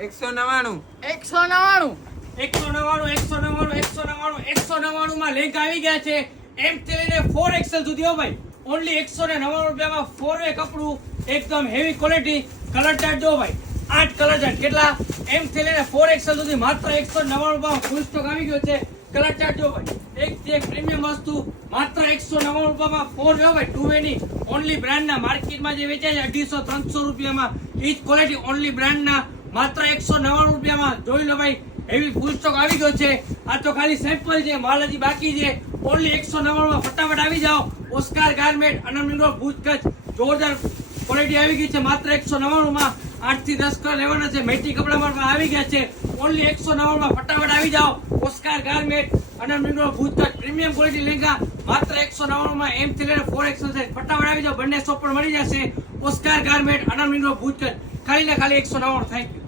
199 199 199 માં લિંક આવી ગયા છે એમ થી લઈને 4XL સુધી હો ભાઈ ઓન્લી 199 રૂપિયામાં 4 વે કપડું એકદમ હેવી ક્વોલિટી કલર ચાર્ટ જો ભાઈ 8 કલર ચાર્ટ કેટલા એમ થી લઈને 4XL સુધી માત્ર 199 રૂપિયામાં ફૂલ સ્ટોક આવી ગયો છે કલર ચાર્ટ જો ભાઈ એક થી એક પ્રીમિયમ વસ્તુ માત્ર 199 રૂપિયામાં 4 જો ભાઈ 2 વે ની ઓન્લી બ્રાન્ડના માર્કેટમાં જે વેચાય છે 250-300 રૂપિયામાં ઈ જ ક્વોલિટી ઓન્લી બ્રાન્ડના માત્ર 199 રૂપિયામાં જોઈ લો ભાઈ હેવી ફૂલ સ્ટોક આવી ગયો છે આ તો ખાલી સેમ્પલ છે માલ હજી બાકી છે ઓન્લી 199 માં ફટાફટ આવી જાઓ ઓસ્કાર ગાર્મેન્ટ અનમિનો ભુજ કચ્છ જોરદાર ક્વોલિટી આવી ગઈ છે માત્ર 199 માં 8 થી 10 કલર લેવાના છે મેટી કપડામાં પણ આવી ગયા છે ઓન્લી 199 માં ફટાફટ આવી જાઓ ઓસ્કાર ગાર્મેન્ટ અનમિનો ભુજ કચ્છ પ્રીમિયમ ક્વોલિટી લેંગા માત્ર 199 માં એમ થી લઈને 4XL છે ફટાફટ આવી જાઓ બંને શોપ પર મળી જશે ઓસ્કાર ગાર્મેન્ટ અનમિનો ભુજ કચ્છ ખાલી ને ખાલી 199 થેન્ક યુ